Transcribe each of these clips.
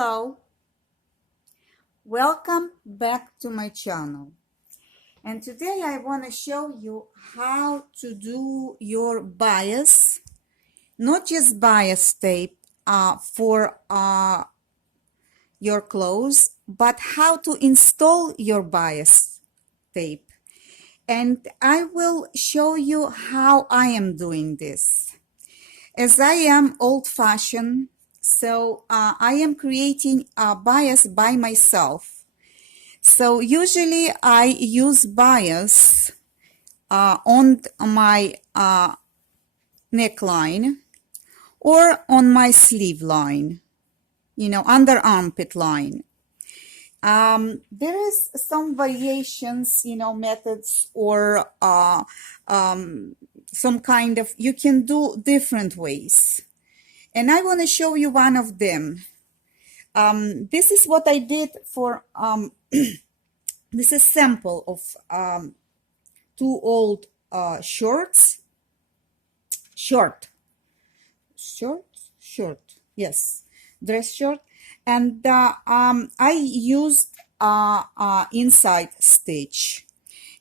Hello, welcome back to my channel. And today I want to show you how to do your bias, not just bias tape for your clothes, but how to install your bias tape. And I will show you how I am doing this. As I am old-fashioned, so I am creating a bias by myself. So usually I use bias on my neckline or on my sleeve line, under armpit line. There is some variations, methods or some kind of, you can do different ways. And I want to show you one of them. This is what I did for, this is sample of two old shorts, yes, dress short. And I used inside stitch.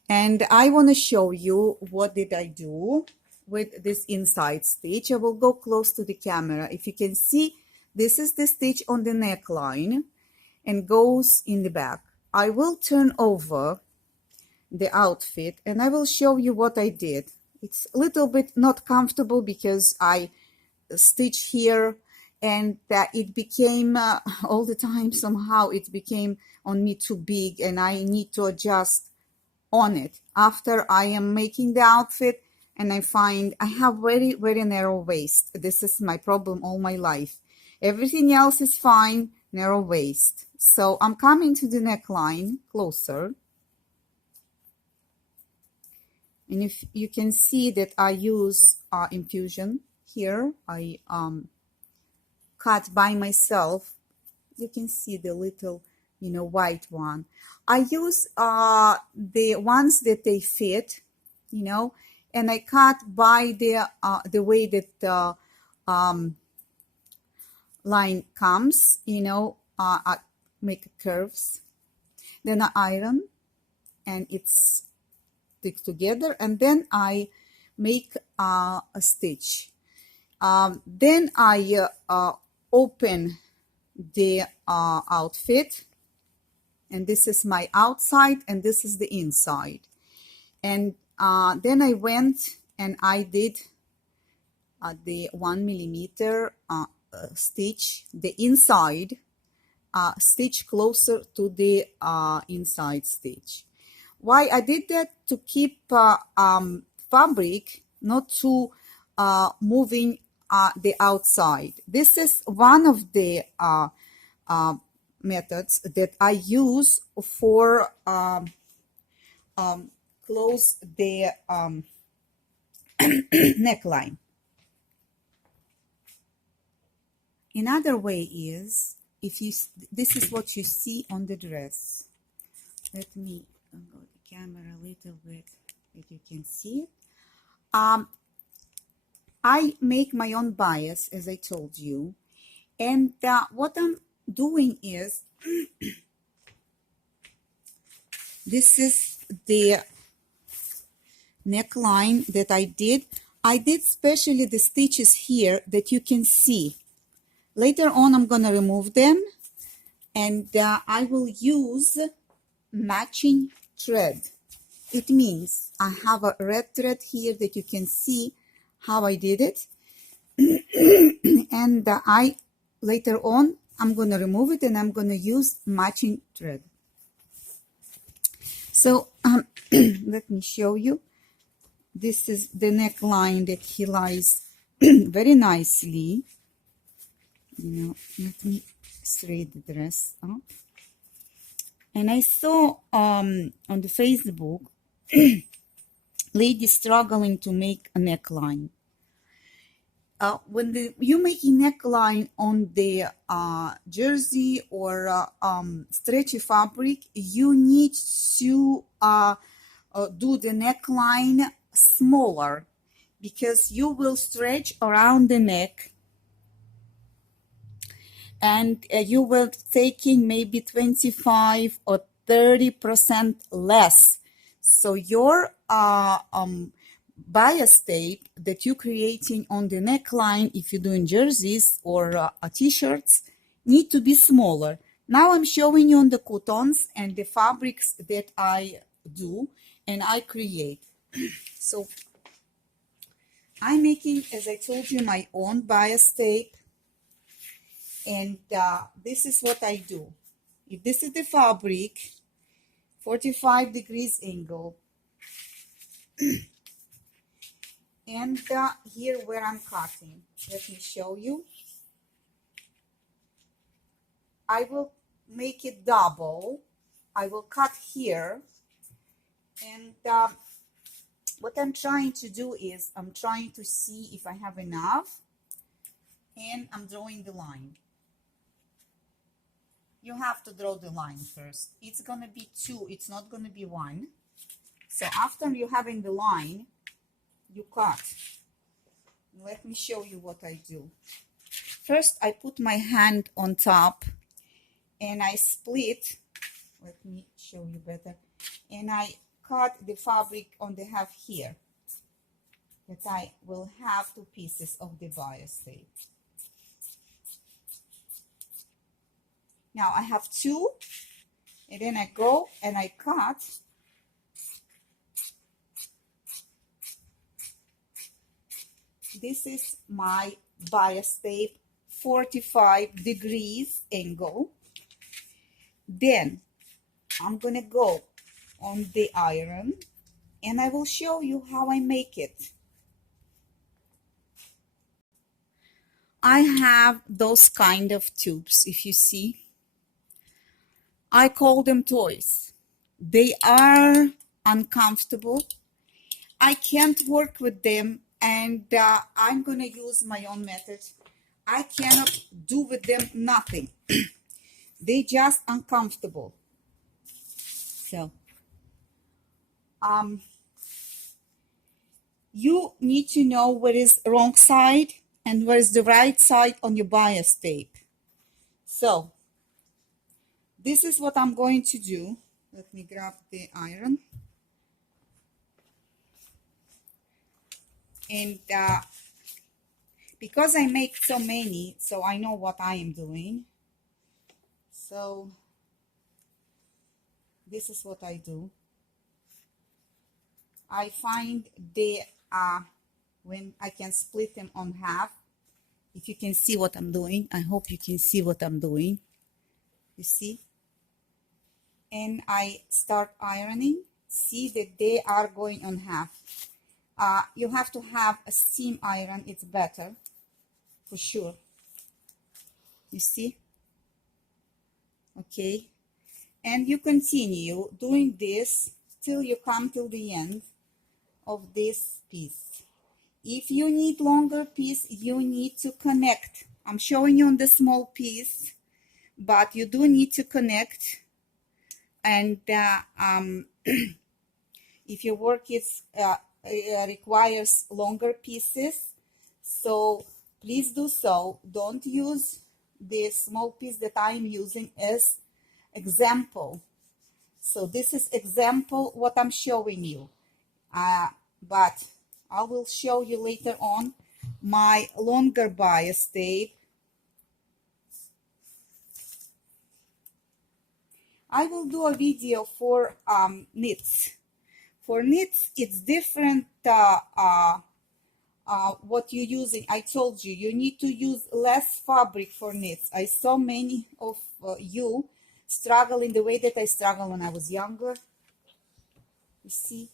And I want to show you what did I do with this inside stitch. I will go close to the camera. If you can see, this is the stitch on the neckline and goes in the back. I will turn over the outfit and I will show you what I did. It's a little bit not comfortable because I stitch here and it became all the time somehow it became on me too big and I need to adjust on it after I am making the outfit. And I find I have very, very narrow waist. This is my problem all my life. Everything else is fine, narrow waist. So I'm coming to the neckline closer. And if you can see that I use infusion here, I cut by myself. You can see the little, white one. I use the ones that they fit, and I cut by the way that the line comes, I make curves. Then I iron, and it's stick together, and then I make a stitch. Then I open the outfit, and this is my outside and this is the inside. And then I went and I did the 1 millimeter stitch, the inside stitch closer to the inside stitch. Why I did that? To keep fabric not too moving the outside. This is one of the methods that I use for close the neckline. Another way is, if you, this is what you see on the dress. Let me go the camera a little bit that you can see it. I make my own bias, as I told you, and what I'm doing is this is the neckline that I did. I did especially the stitches here that you can see. Later on I'm going to remove them, and I will use matching thread. It means I have a red thread here that you can see how I did it. And later on I'm going to remove it and I'm going to use matching thread. So let me show you. This is the neckline that he lies very nicely. Let me straight the dress up. And I saw on the Facebook ladies struggling to make a neckline. When you make a neckline on the jersey or stretchy fabric, you need to do the neckline smaller because you will stretch around the neck and you will taking maybe 25 or 30% less. So your bias tape that you're creating on the neckline, if you're doing jerseys or t-shirts, need to be smaller. Now I'm showing you on the coutons and the fabrics that I do and I create. So I'm making, as I told you, my own bias tape, and this is what I do. If this is the fabric, 45 degrees angle, and here where I'm cutting, let me show you. I will make it double. I will cut here, and what I'm trying to do is I'm trying to see if I have enough, and I'm drawing the line. You have to draw the line first. It's gonna be 2, it's not gonna be 1. So after you having the line, you cut. Let me show you what I do. First, I put my hand on top and I split. Let me show you better. And I cut the fabric on the half here, that I will have 2 pieces of the bias tape. Now I have 2, and then I go and I cut. This is my bias tape, 45 degrees angle. Then I'm gonna go on the iron and I will show you how I make it. I have those kind of tubes, if you see. I call them toys. They are uncomfortable. I can't work with them, and I'm gonna use my own method. I cannot do with them nothing. They just uncomfortable. So you need to know where is wrong side and where is the right side on your bias tape. So this is what I'm going to do. Let me grab the iron. And because I make so many, so I know what I am doing. So this is what I do. I find the when I can split them on half. If you can see what I'm doing, I hope you can see what I'm doing. You see? And I start ironing. See that they are going on half. You have to have a steam iron, it's better, for sure. You see? Okay. And you continue doing this till you come till the end of this piece. If you need longer piece, you need to connect. I'm showing you on the small piece, but you do need to connect. And if your work is requires longer pieces, so please do so. Don't use this small piece that I'm using as example. So this is example what I'm showing you, but I will show you later on my longer bias tape. I will do a video for knits. For knits, it's different what you're using. I told you, you need to use less fabric for knits. I saw many of you struggle in the way that I struggled when I was younger. You see?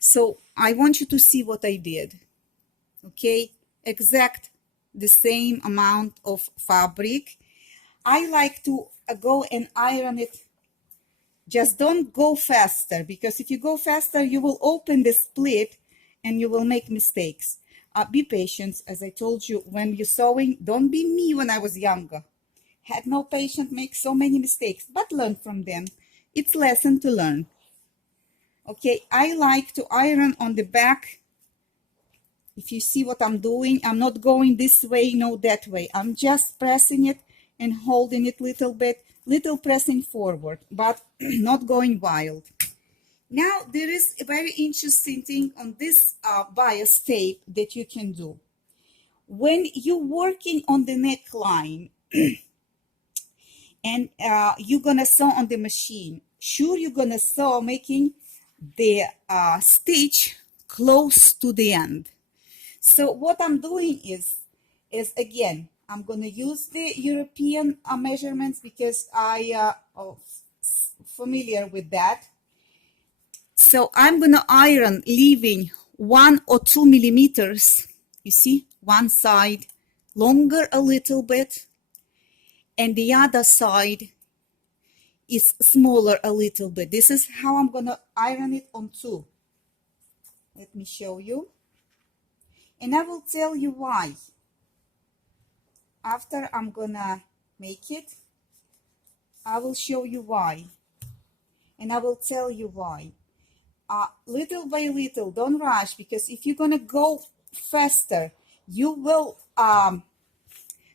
So I want you to see what I did. Okay? Exact the same amount of fabric. I like to go and iron it. Just don't go faster, because if you go faster, you will open the split and you will make mistakes. Be patient. As I told you, when you're sewing, don't be me when I was younger. Had no patience, make so many mistakes, but learn from them. It's lesson to learn. Okay, I like to iron on the back If you see what I'm doing, I'm not going this way, no that way. I'm just pressing it and holding it little bit, little pressing forward, but not going wild. Now, there is a very interesting thing on this bias tape that you can do. When you're working on the neckline and you're gonna sew on the machine, sure, you're gonna sew making the stitch close to the end. So what I'm doing is again, I'm gonna use the European measurements because I familiar with that. So I'm gonna iron, leaving 1 or 2 millimeters. You see, one side longer a little bit, and the other side is smaller a little bit. This is how I'm gonna iron it on 2. Let me show you. And I will tell you why. After I'm gonna make it, I will show you why. And I will tell you why. Little by little, don't rush, because if you're gonna go faster, you will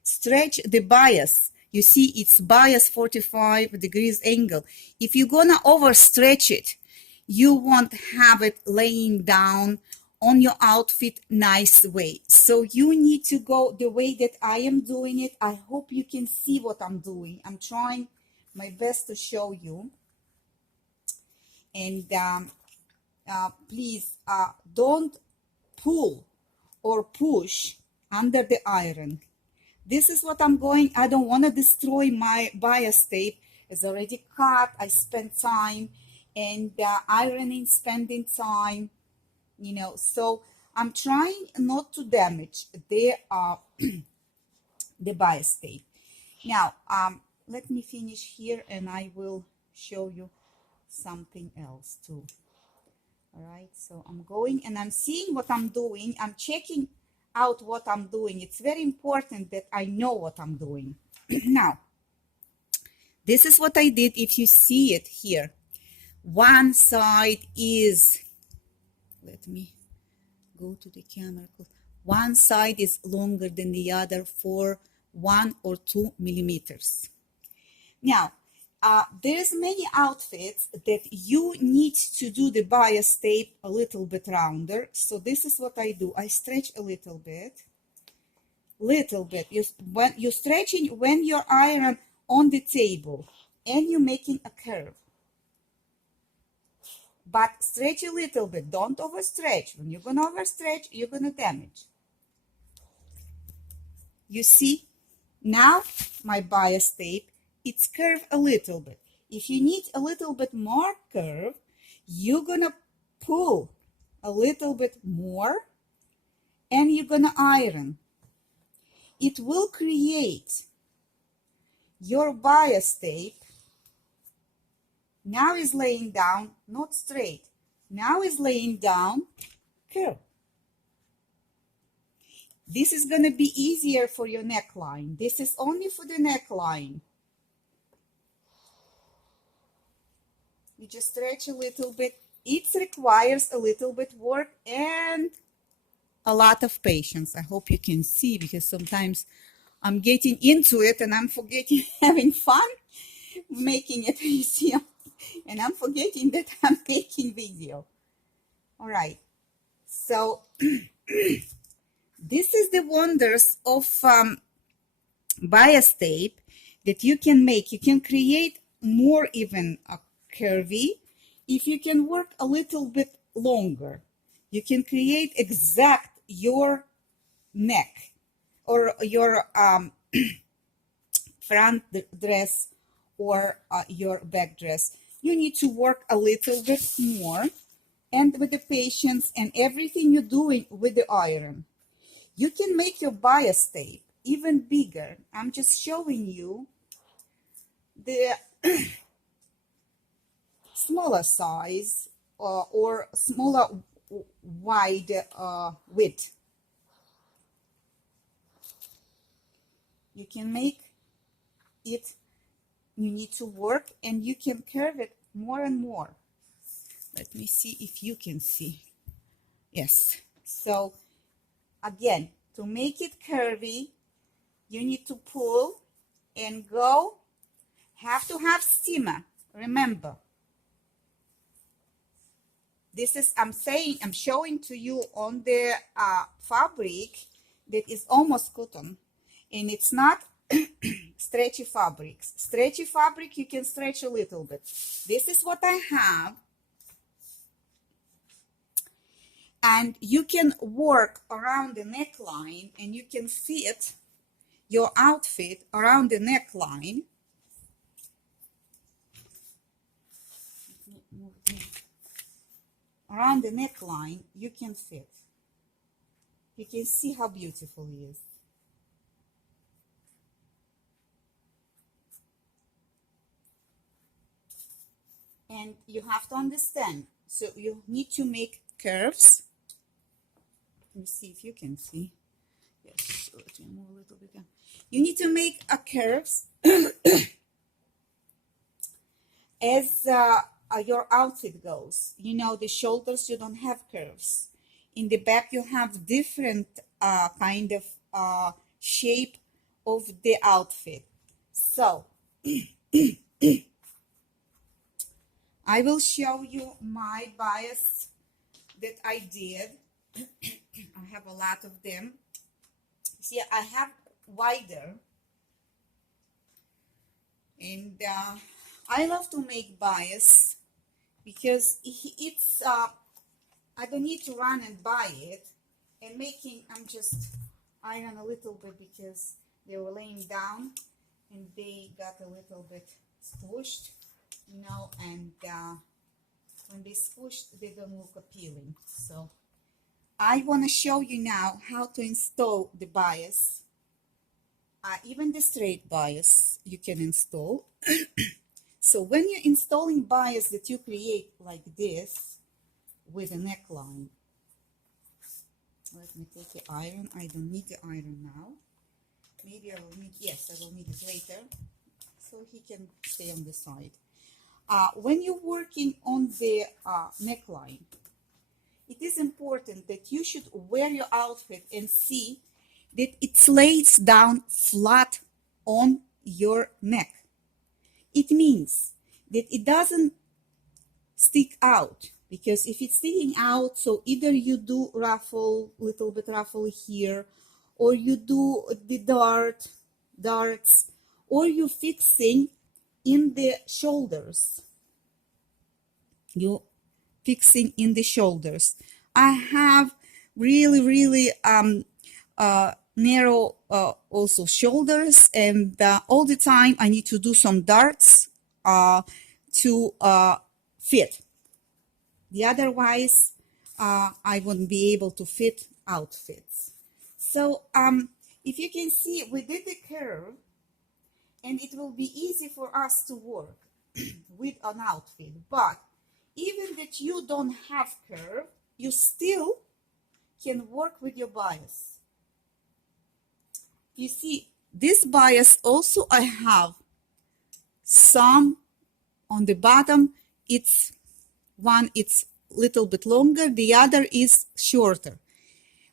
stretch the bias. You see, it's bias 45 degrees angle. If you're gonna overstretch it, you won't have it laying down on your outfit nice way. So you need to go the way that I am doing it. I hope you can see what I'm doing. I'm trying my best to show you. And please don't pull or push under the iron. This is what I'm going. I don't want to destroy my bias tape. It's already cut. I spent time and ironing, spending time, you know. So I'm trying not to damage the the bias tape. Now, let me finish here and I will show you something else too. All right, so I'm going and I'm seeing what I'm doing. I'm checking out what I'm doing. It's very important that I know what I'm doing. Now, this is what I did. If you see it here, one side is, let me go to the camera. One side is longer than the other for 1 or 2 millimeters. Now, there's many outfits that you need to do the bias tape a little bit rounder. So this is what I do. I stretch a little bit. When you're stretching, when you're iron on the table and you're making a curve. But stretch a little bit. Don't overstretch. When you're going to overstretch, you're going to damage. You see, now my bias tape, it's curved a little bit. If you need a little bit more curve, you're gonna pull a little bit more and you're gonna iron. It will create your bias tape. Now is laying down, not straight. Now is laying down curve. This is gonna be easier for your neckline. This is only for the neckline. You just stretch a little bit. It requires a little bit work and a lot of patience. I hope you can see, because sometimes I'm getting into it and I'm forgetting having fun making it easier. And I'm forgetting that I'm making video. All right. So this is the wonders of bias tape that you can make. You can create more even curvy. If you can work a little bit longer, you can create exact your neck or your front dress or your back dress. You need to work a little bit more, and with the patience and everything you're doing with the iron, you can make your bias tape even bigger. I'm just showing you the smaller size or smaller wide width. You can make it, you need to work and you can curve it more and more. Let me see if you can see. Yes. So again, to make it curvy, you need to pull and go. Have to have steamer, remember. This is, I'm showing to you on the fabric that is almost cotton, and it's not stretchy fabrics. Stretchy fabric, you can stretch a little bit. This is what I have. And you can work around the neckline, and you can fit your outfit around the neckline. Around the neckline, you can fit. You can see how beautiful it is. And you have to understand, so you need to make curves. Let me see if you can see. Yes, let me move a little bit down. You need to make a curves as your outfit goes. You know, the shoulders, you don't have curves. In the back, you have different kind of shape of the outfit. So, I will show you my bias that I did. I have a lot of them. See, I have wider, and I love to make bias because it's I don't need to run and buy it, and I'm just iron a little bit because they were laying down and they got a little bit squished, you know, and when they squished, they don't look appealing. So I want to show you now how to install the bias. Even the straight bias you can install. So when you're installing bias that you create like this with a neckline, let me take the iron. I don't need the iron now. Maybe I will need, yes, I will need it later, so he can stay on the side. When you're working on the neckline, it is important that you should wear your outfit and see that it lays down flat on your neck. It means that it doesn't stick out, because if it's sticking out, so either you do little bit ruffle here, or you do the darts, or you fixing in the shoulders. You fixing in the shoulders. I have really narrow also shoulders, and all the time I need to do some darts to fit. The otherwise I wouldn't be able to fit outfits. So if you can see, we did the curve, and it will be easy for us to work with an outfit. But even that you don't have curve, you still can work with your bias. You see, this bias also I have some on the bottom. It's little bit longer, the other is shorter.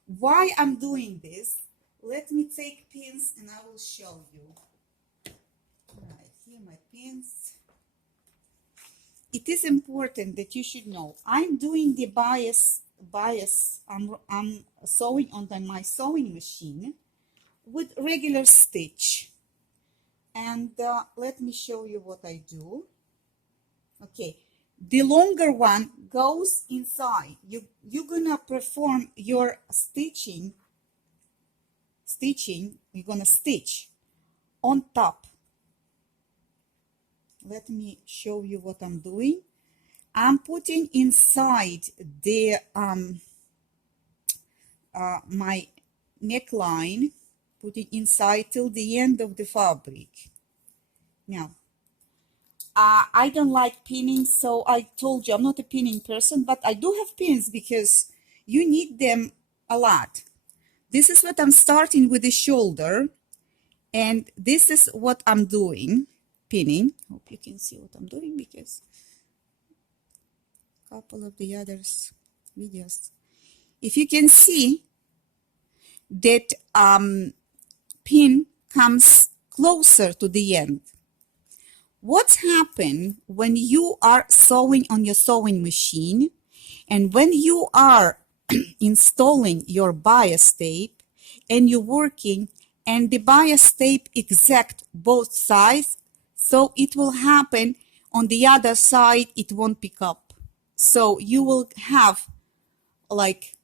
Why I'm doing this? Let me take pins and I will show you. Right here, my pins. It is important that you should know I'm doing the bias. I'm sewing on my sewing machine with regular stitch, and let me show you what I do. Okay, the longer one goes inside. You're gonna perform your stitching. You're gonna stitch on top. Let me show you what I'm doing. I'm putting inside the my neckline, putting inside till the end of the fabric. Now, I don't like pinning, so I told you I'm not a pinning person, but I do have pins because you need them a lot. This is what I'm starting with the shoulder, and this is what I'm doing, pinning. Hope you can see what I'm doing, because a couple of the others videos. If you can see, that pin comes closer to the end. What's happened when you are sewing on your sewing machine and when you are installing your bias tape and you're working and the bias tape exact both sides, so it will happen on the other side, it won't pick up. So you will have like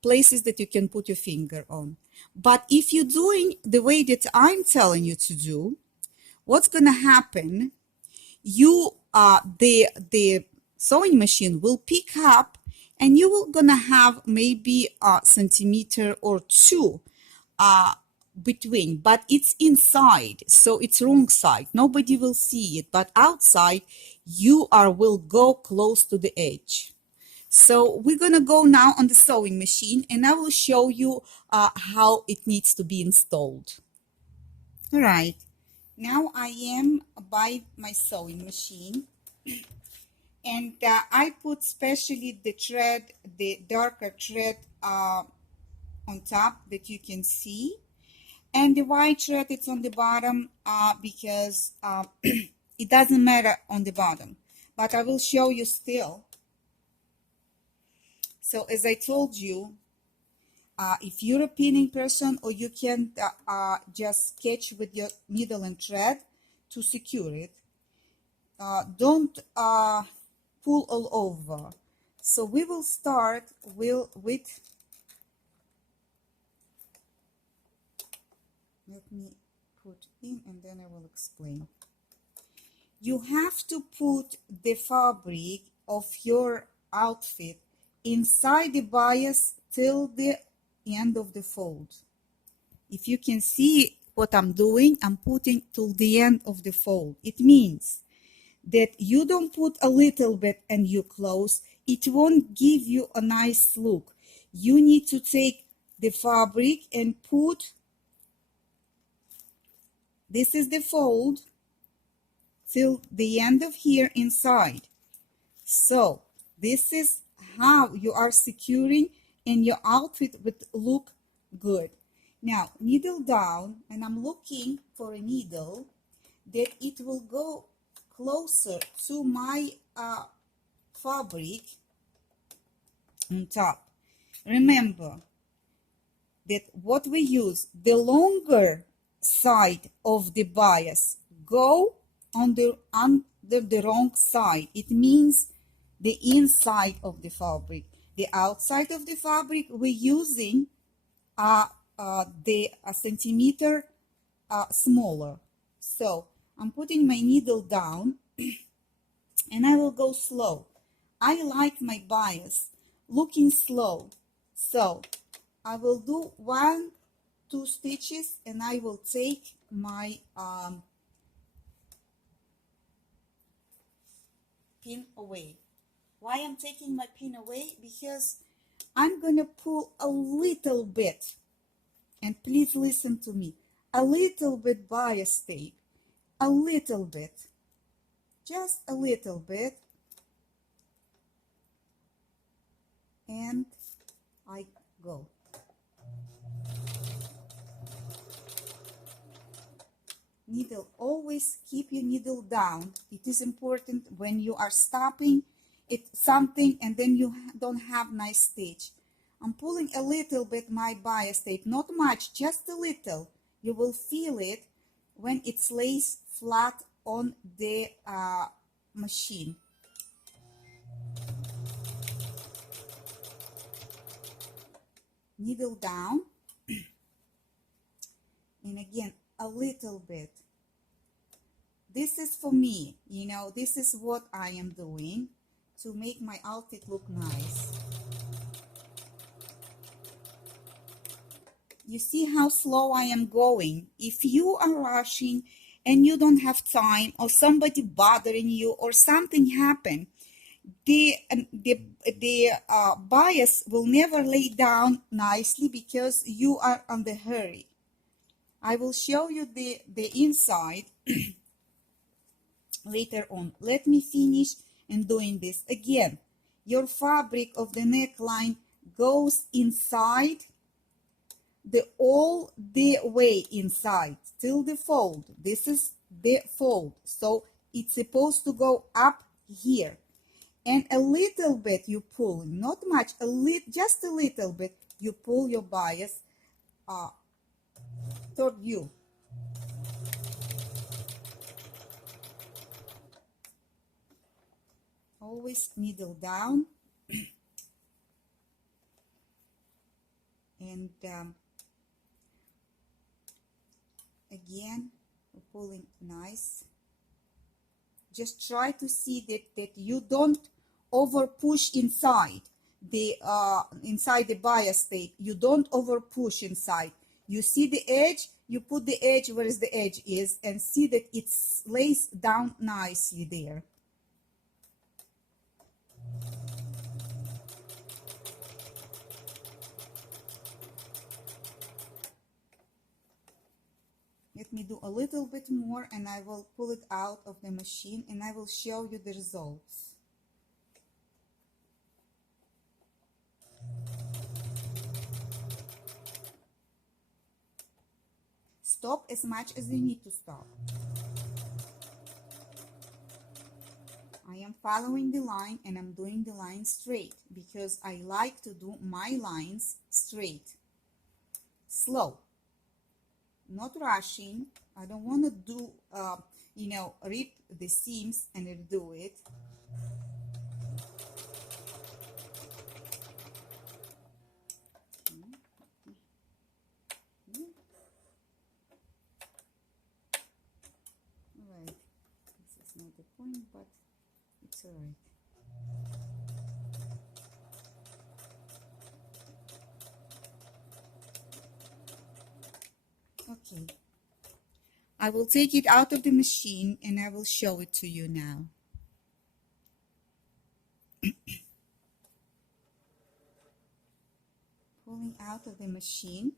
places that you can put your finger on. But if you're doing the way that I'm telling you to do, what's going to happen, you the sewing machine will pick up and you will gonna have maybe a centimeter or two between, but it's inside, so it's wrong side, nobody will see it, but outside you will go close to the edge. So we're gonna go now on the sewing machine and I will show you how it needs to be installed. All right, now I am by my sewing machine and I put specially the thread, the darker thread on top that you can see, and the white thread it's on the bottom because it doesn't matter on the bottom, but I will show you still. So as I told you, if you're a pinning person, or you can just sketch with your needle and thread to secure it. Don't pull all over. So we will start with, let me put in and then I will explain. You have to put the fabric of your outfit inside the bias till the end of the fold. If you can see what I'm doing, I'm putting till the end of the fold. It means that you don't put a little bit and you close. It won't give you a nice look. You need to take the fabric and put, this is the fold, till the end of here inside. So this is how you are securing and your outfit would look good. Now needle down, and I'm looking for a needle that it will go closer to my fabric on top. Remember that what we use, the longer side of the bias go under the wrong side. It means the inside of the fabric. The outside of the fabric we're using a centimeter smaller. So I'm putting my needle down and I will go slow. I like my bias looking slow. So I will do 1-2 stitches and I will take my pin away. Why I'm taking my pin away? Because I'm gonna pull a little bit, and please listen to me, a little bit bias tape, a little bit, just a little bit, and I go. Needle, always keep your needle down. It is important when you are stopping something and then you don't have nice stitch. I'm pulling a little bit my bias tape, not much, just a little. You will feel it when it lays flat on the machine. Needle down, and again a little bit. This is for me, you know, this is what I am doing to make my outfit look nice. You see how slow I am going. If you are rushing and you don't have time, or somebody bothering you, or something happen, the bias will never lay down nicely because you are on the hurry. I will show you the inside later on. Let me finish and doing this. Again, your fabric of the neckline goes inside the all the way inside till the fold. This is the fold, so it's supposed to go up here, and a little bit you pull, not much, just a little bit you pull your bias toward you. Always needle down. And again, we're pulling nice. Just try to see that you don't over push inside the bias tape. You don't over push inside. You see the edge, you put the edge where the edge is, and see that it lays down nicely there. Let me do a little bit more, and I will pull it out of the machine, and I will show you the results. Stop as much as you need to stop. I am following the line, and I'm doing the line straight because I like to do my lines straight. Slow. Not rushing. I don't want to do, rip the seams and redo it. Alright, this is not the point, but it's alright. Okay, I will take it out of the machine and I will show it to you now. Pulling out of the machine,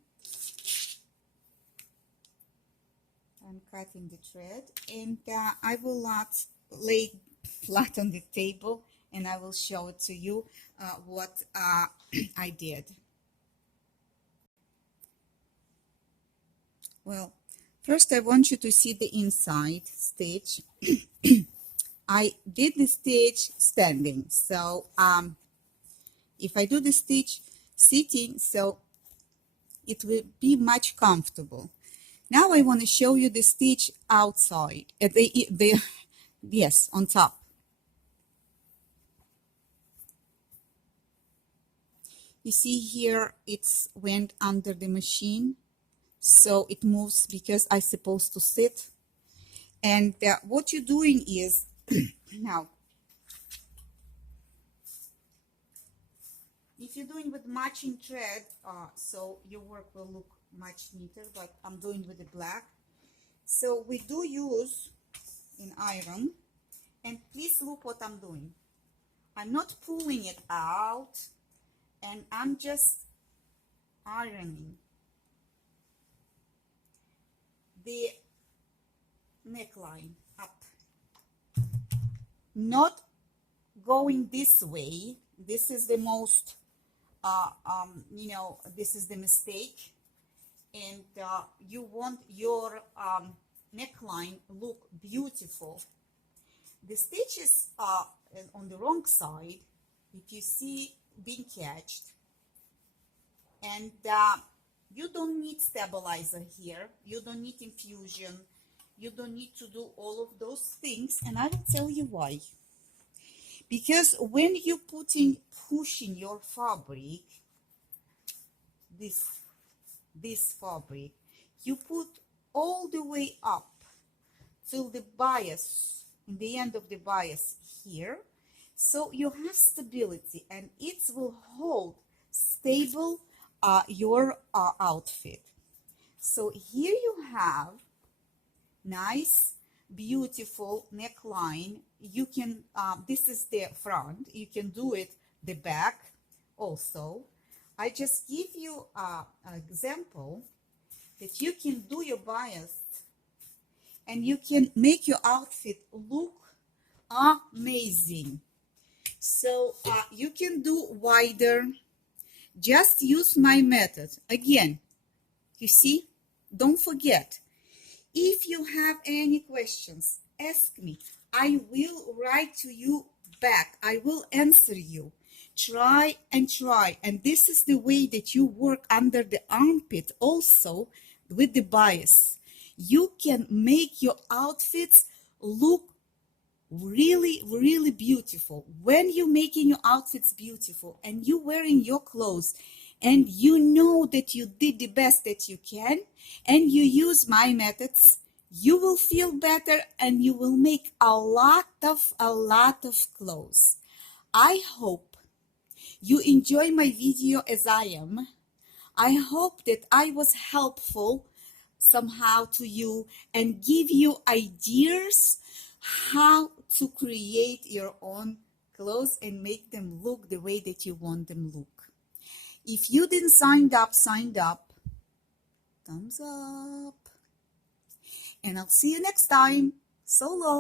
I'm cutting the thread, and I will lay flat on the table and I will show it to you what I did. Well, first I want you to see the inside stitch. I did the stitch standing, so if I do the stitch sitting, so it will be much comfortable. Now I want to show you the stitch outside, yes, on top. You see here it's went under the machine, so it moves because I'm supposed to sit. And what you're doing is now, if you're doing with matching thread, so your work will look much neater, but I'm doing with the black. So we do use an iron, and please look what I'm doing. I'm not pulling it out, and I'm just ironing the neckline up, not going this way. This is the most this is the mistake, and you want your neckline look beautiful. The stitches are on the wrong side, if you see, being catched, and you don't need stabilizer here, you don't need infusion, you don't need to do all of those things, and I will tell you why. Because when you're pushing your fabric, this fabric, you put all the way up till the bias, in the end of the bias here, so you have stability, and it will hold stable your outfit. So here you have nice, beautiful neckline. You can this is the front, you can do it the back also. I just give you an example that you can do your bias and you can make your outfit look amazing. So you can do wider. Just use my method. Again, You see? Don't forget. If you have any questions, ask me. I will write to you back. I will answer you. Try and try. And this is the way that you work under the armpit also with the bias. You can make your outfits look really, really beautiful. When you're making your outfits beautiful and you wearing your clothes and you know that you did the best that you can and you use my methods, you will feel better and you will make a lot of clothes. I hope you enjoy my video as I am. I hope that I was helpful somehow to you and give you ideas how to create your own clothes and make them look the way that you want them look. If you didn't sign up, thumbs up. And I'll see you next time. So long.